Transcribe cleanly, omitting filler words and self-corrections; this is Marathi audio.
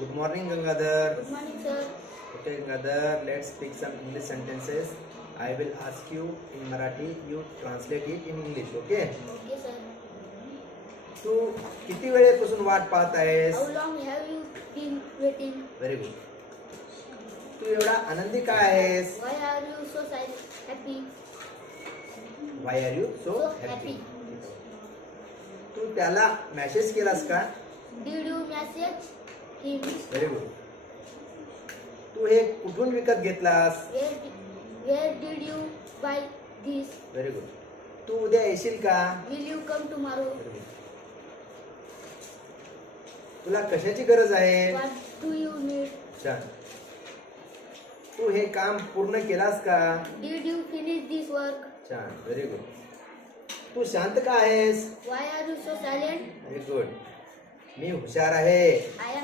Good morning, Gangadhar. Good morning, sir. Okay, Gangadhar, let's speak some English sentences. I will ask you in Marathi, you translate it in English, okay? Okay, sir. तू किती वेळेपासून वाट पाहत आहेस? How long have you been waiting? Very good. तू एवढा आनंदी का आहेस? Why are you so happy? Why are you so So happy? happy. तू त्याला मेसेज केलास का? Did you message him? Very good. तू हे कुठून विकत घेतलास? Where did you buy this? Very good. तू उद्या येशील का? Will you come tomorrow? Very good. तुला कशाची गरज आहे? What do you need? छान. तू हे काम पूर्ण केलास का? Did you finish this work? छान. Very good. तू शांत का आहेस? Why are you so silent? Very good. मी हुशार आहे. I am